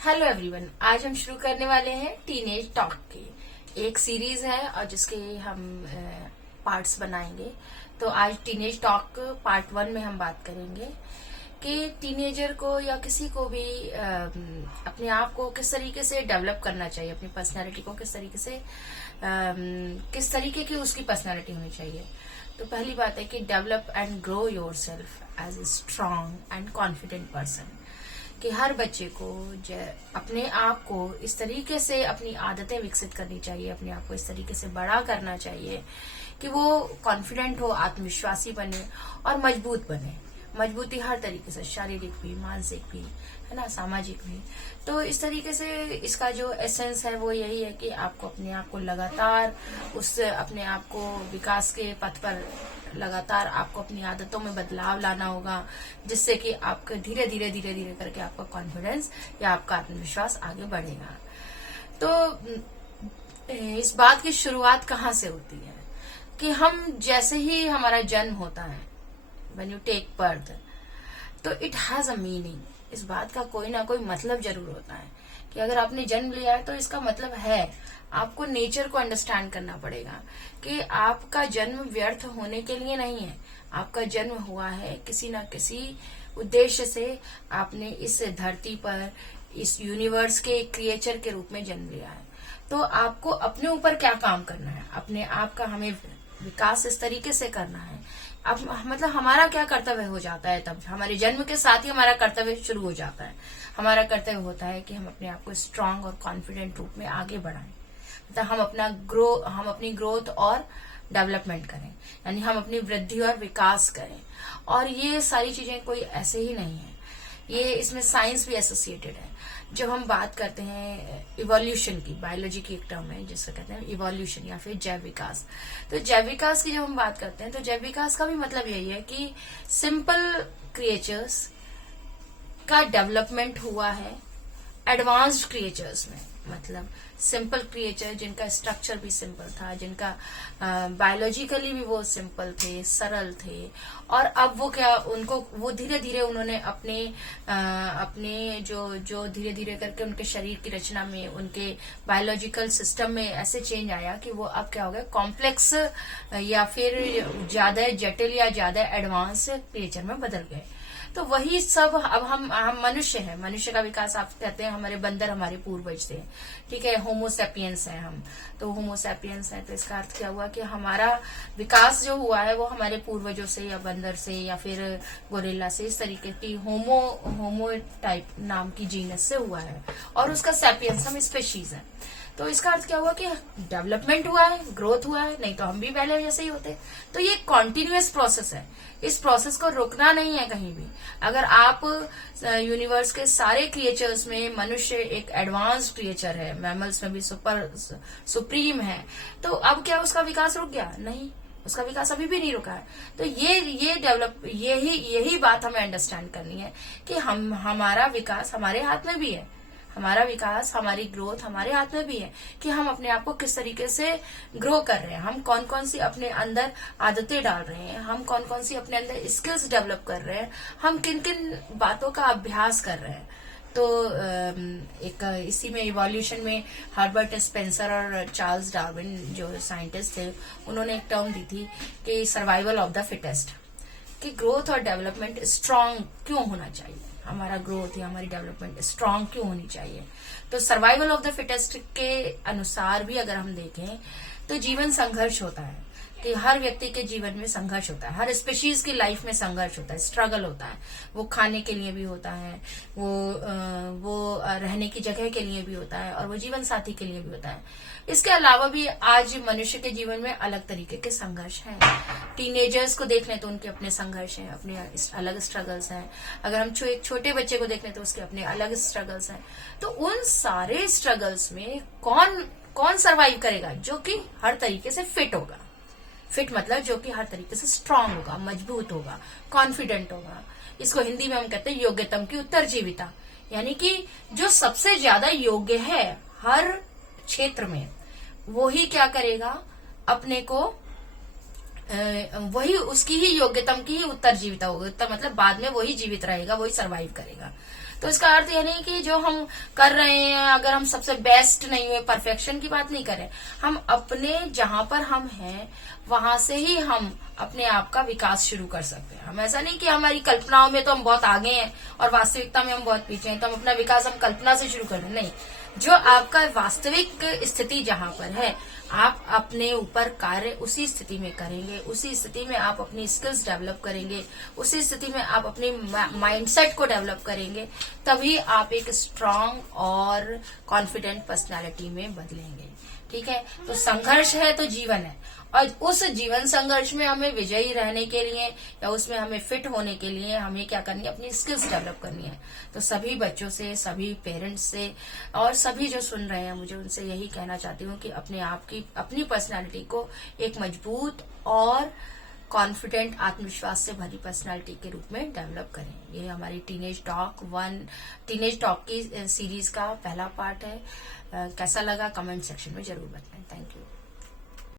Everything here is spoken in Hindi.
हेलो एवरीवन, आज हम शुरू करने वाले हैं टीनेज टॉक की एक सीरीज है और जिसके हम पार्ट्स बनाएंगे। तो आज टीनेज टॉक पार्ट 1 में हम बात करेंगे कि टीनेजर को या किसी को भी अपने आप को किस तरीके से डेवलप करना चाहिए, अपनी पर्सनालिटी को किस तरीके से किस तरीके की उसकी पर्सनालिटी होनी चाहिए। तो पहली बात है कि develop and grow yourself as a strong and confident person. कि हर बच्चे को अपने आप को इस तरीके से अपनी आदतें विकसित करनी चाहिए, अपने आप को इस तरीके से बड़ा करना चाहिए कि वो कॉन्फिडेंट हो, आत्मविश्वासी बने और मजबूत बने। मजबूती हर तरीके से, शारीरिक भी, मानसिक भी, है ना, सामाजिक भी। तो इस तरीके से इसका जो एसेंस है वो यही है कि आपको अपने आप को लगातार अपने आप को विकास के पथ पर लगातार आपको अपनी आदतों में बदलाव लाना होगा, जिससे कि आपका धीरे धीरे करके आपका कॉन्फिडेंस या आपका आत्मविश्वास आगे बढ़ेगा। तो इस बात की शुरुआत कहाँ से होती है कि हम जैसे ही हमारा जन्म होता है, व्हेन यू टेक बर्थ, तो इट हैज अ मीनिंग। इस बात का कोई ना कोई मतलब जरूर होता है कि अगर आपने जन्म लिया है तो इसका मतलब है। आपको नेचर को अंडरस्टैंड करना पड़ेगा कि आपका जन्म व्यर्थ होने के लिए नहीं है। आपका जन्म हुआ है किसी न किसी उद्देश्य से। आपने इस धरती पर इस यूनिवर्स के क्रिएचर के रूप में जन्म लिया है। तो आपको अपने ऊपर क्या काम करना है, अपने आप का हमें विकास इस तरीके से करना है। अब मतलब हमारा क्या कर्तव्य हो जाता है, तब हमारे जन्म के साथ ही हमारा कर्तव्य शुरू हो जाता है। हमारा कर्तव्य होता है कि हम अपने आप को स्ट्रांग और कॉन्फिडेंट रूप में आगे बढ़ाएं। मतलब हम अपनी ग्रोथ और डेवलपमेंट करें, यानी हम अपनी वृद्धि और विकास करें। और ये सारी चीजें कोई ऐसे ही नहीं है, ये इसमें साइंस भी एसोसिएटेड है। जब हम बात करते हैं इवोल्यूशन की, बायोलॉजी की एक टर्म है जिससे कहते हैं इवोल्यूशन या फिर जैव विकास। तो जैव विकास की जब हम बात करते हैं तो जैव विकास का भी मतलब यही है कि सिंपल क्रिएचर्स का डेवलपमेंट हुआ है एडवांस्ड क्रिएचर्स में। मतलब सिंपल क्रिएचर जिनका स्ट्रक्चर भी सिंपल था, जिनका बायोलॉजिकली भी वो सिंपल थे, सरल थे, और अब वो क्या, उनको वो धीरे धीरे उन्होंने अपने जो धीरे धीरे करके उनके शरीर की रचना में, उनके बायोलॉजिकल सिस्टम में ऐसे चेंज आया कि वो अब क्या हो गया, कॉम्प्लेक्स या फिर ज्यादा जटिल या ज्यादा एडवांस क्रिएचर में बदल गए। तो वही सब अब हम मनुष्य हैं। मनुष्य का विकास आप कहते हैं हमारे बंदर हमारे पूर्वज थे, ठीक है, होमोसेपियंस हैं हम। तो होमोसेपियंस है तो इसका अर्थ क्या हुआ कि हमारा विकास जो हुआ है वो हमारे पूर्वजों से या बंदर से या फिर गोरिल्ला से, इस तरीके की होमो टाइप नाम की जीनस से हुआ है। और उसका सेपियंस हम स्पेशीज है। तो इसका अर्थ क्या हुआ कि डेवलपमेंट हुआ है, ग्रोथ हुआ है, नहीं तो हम भी पहले जैसे ही होते। तो ये कॉन्टिन्यूअस प्रोसेस है, इस प्रोसेस को रुकना नहीं है कहीं भी। अगर आप यूनिवर्स के सारे क्रिएचर्स में मनुष्य एक एडवांस क्रिएचर है, मैमल्स में भी सुप्रीम है, तो अब क्या उसका विकास रुक गया? नहीं, उसका विकास अभी भी नहीं रुका है। तो यही बात हमें अंडरस्टैंड करनी है कि हमारा विकास हमारे हाथ में भी है, हमारा विकास, हमारी ग्रोथ हमारे हाथ में भी है कि हम अपने आप को किस तरीके से ग्रो कर रहे हैं, हम कौन कौन सी अपने अंदर आदतें डाल रहे हैं, हम कौन कौन सी अपने अंदर स्किल्स डेवलप कर रहे हैं, हम किन किन बातों का अभ्यास कर रहे हैं। तो एक इसी में इवोल्यूशन में हर्बर्ट स्पेंसर और चार्ल्स डार्विन जो साइंटिस्ट थे, उन्होंने एक टर्म दी थी कि सर्वाइवल ऑफ द फिटेस्ट, कि ग्रोथ और डेवलपमेंट स्ट्रांग क्यों होना चाहिए, हमारा ग्रोथ या हमारी डेवलपमेंट स्ट्रांग क्यों होनी चाहिए। तो सर्वाइवल ऑफ द फिटेस्ट के अनुसार भी अगर हम देखें तो जीवन संघर्ष होता है, कि हर व्यक्ति के जीवन में संघर्ष होता है, हर स्पीशीज की लाइफ में संघर्ष होता है, स्ट्रगल होता है। वो खाने के लिए भी होता है, वो रहने की जगह के लिए भी होता है, और वो जीवन साथी के लिए भी होता है। इसके अलावा भी आज मनुष्य के जीवन में अलग तरीके के संघर्ष हैं। टीनेजर्स को देख लें तो उनके अपने संघर्ष हैं, अपने अलग स्ट्रगल्स हैं। अगर हम एक छोटे बच्चे को देख लें तो उसके अपने अलग स्ट्रगल्स हैं। तो उन सारे स्ट्रगल्स में कौन सर्वाइव करेगा? जो कि हर तरीके से फिट होगा। फिट मतलब जो कि हर तरीके से स्ट्रांग होगा, मजबूत होगा, कॉन्फिडेंट होगा। इसको हिंदी में हम कहते हैं योग्यतम की उत्तरजीविता, यानी कि जो सबसे ज्यादा योग्य है हर क्षेत्र में, वो ही क्या करेगा, अपने को वही उसकी ही योग्यता की ही उत्तरजीविता होगी, मतलब बाद में वही जीवित रहेगा, वही सरवाइव करेगा। तो इसका अर्थ यह नहीं कि जो हम कर रहे हैं अगर हम सबसे बेस्ट नहीं हुए, परफेक्शन की बात नहीं करें, हम अपने जहां पर हम हैं वहां से ही हम अपने आप का विकास शुरू कर सकते हैं। हम ऐसा नहीं कि हमारी कल्पनाओं में तो हम बहुत आगे हैं और वास्तविकता में हम बहुत पीछे हैं, तो हम अपना विकास हम कल्पना से शुरू कर रहे हैं। नहीं, जो आपका वास्तविक स्थिति जहां पर है, आप अपने ऊपर कार्य उसी स्थिति में करेंगे, उसी स्थिति में आप अपनी स्किल्स डेवलप करेंगे, उसी स्थिति में आप अपने माइंडसेट को डेवलप करेंगे, तभी आप एक स्ट्रांग और कॉन्फिडेंट पर्सनालिटी में बदलेंगे। ठीक है, तो संघर्ष है तो जीवन है, और उस जीवन संघर्ष में हमें विजयी रहने के लिए या उसमें हमें फिट होने के लिए हमें क्या करनी है, अपनी स्किल्स डेवलप करनी है। तो सभी बच्चों से, सभी पेरेंट्स से और सभी जो सुन रहे हैं, मुझे उनसे यही कहना चाहती हूँ कि अपने आप की, अपनी पर्सनालिटी को एक मजबूत और कॉन्फिडेंट, आत्मविश्वास से भरी पर्सनालिटी के रूप में डेवलप करें। ये हमारी टीनेज टॉक की सीरीज का पहला पार्ट है। कैसा लगा कमेंट सेक्शन में जरूर बताएं। Thank you.